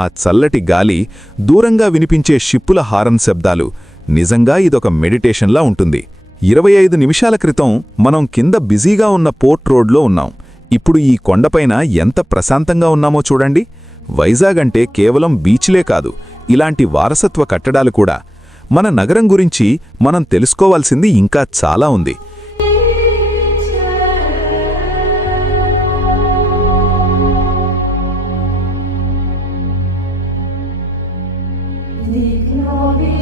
ఆ చల్లటి గాలి, దూరంగా వినిపించే షిప్పుల హారన్ శబ్దాలు, నిజంగా ఇదొక మెడిటేషన్లా ఉంటుంది. 25 నిమిషాల క్రితం మనం కింద బిజీగా ఉన్న పోర్ట్ రోడ్లో ఉన్నాం. ఇప్పుడు ఈ కొండపైన ఎంత ప్రశాంతంగా ఉన్నామో చూడండి. వైజాగ్ అంటే కేవలం బీచ్లే కాదు, ఇలాంటి వారసత్వ కట్టడాలు కూడా. మన నగరం గురించి మనం తెలుసుకోవాల్సింది ఇంకా చాలా ఉంది. The glory